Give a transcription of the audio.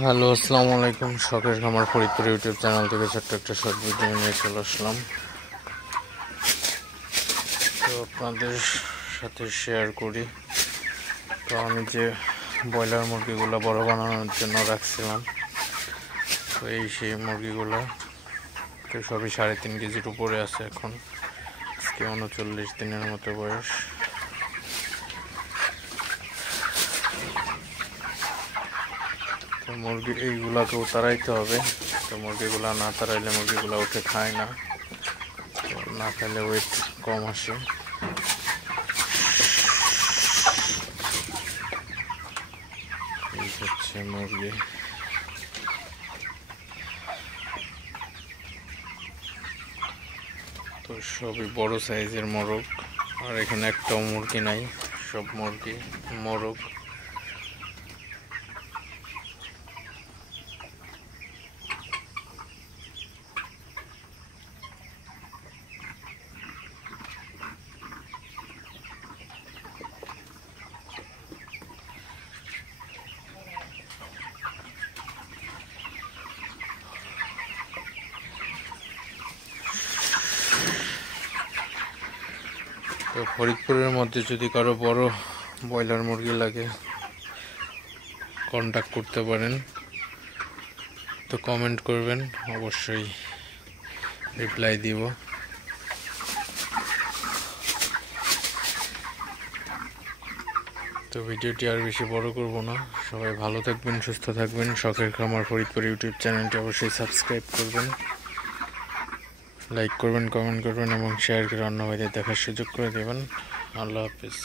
Hello, আসসালামু আলাইকুম। শখের খামার ফরিদপুর ইউটিউব চ্যানেল থেকে ছোট্ট একটা শর্ট ভিডিও নিয়ে চলে আসলাম। তো আপনাদের সাথে শেয়ার করি। তো আমি যে ব্রয়লার মুরগিগুলো বড় বানানোর জন্য রাখছিলাম, তো সেই মুরগিগুলো তো সবই 3.5 কেজির উপরে আছে। এখন আজকে 39 দিনের মতো বয়স। তো মুরগি এইগুলাকেও তাড়াইতে হবে। তো মুরগিগুলা না তাড়াইলে মুরগিগুলা উঠে খায় না, তো না খাইলে ওয়েট কম আসে। এই হচ্ছে মুরগি। তো সবই বড় সাইজের মোরগ, আর এখানে একটাও মুরগি নাই, সব মুরগি মোরগ। তো ফরিদপুরের মধ্যে যদি কারো বড় ব্রয়লার মুরগি লাগে কন্টাক্ট করতে পারেন। তো কমেন্ট করবেন, অবশ্যই রিপ্লাই দিব। তো ভিডিওটি আর বেশি বড় করব না। সবাই ভালো থাকবেন, সুস্থ থাকবেন। শখের খামার ফরিদপুর ইউটিউব চ্যানেলটি অবশ্যই সাবস্ক্রাইব করবেন, লাইক করবেন, কমেন্ট করবেন এবং শেয়ার করে অন্য ভাইদের দেখার সুযোগ করে দেবেন। আল্লাহ হাফিজ।